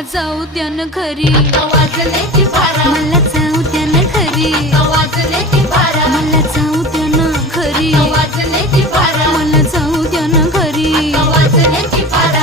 मला जाऊ द्या ना घरी, वाजण्याची बारा, मला जाऊ द्या ना घरी, वाजण्याची बारा, मला जाऊ द्या ना घरी, वाजण्याची बारा, मला जाऊ द्या ना घरी. वाजण्याची बारा.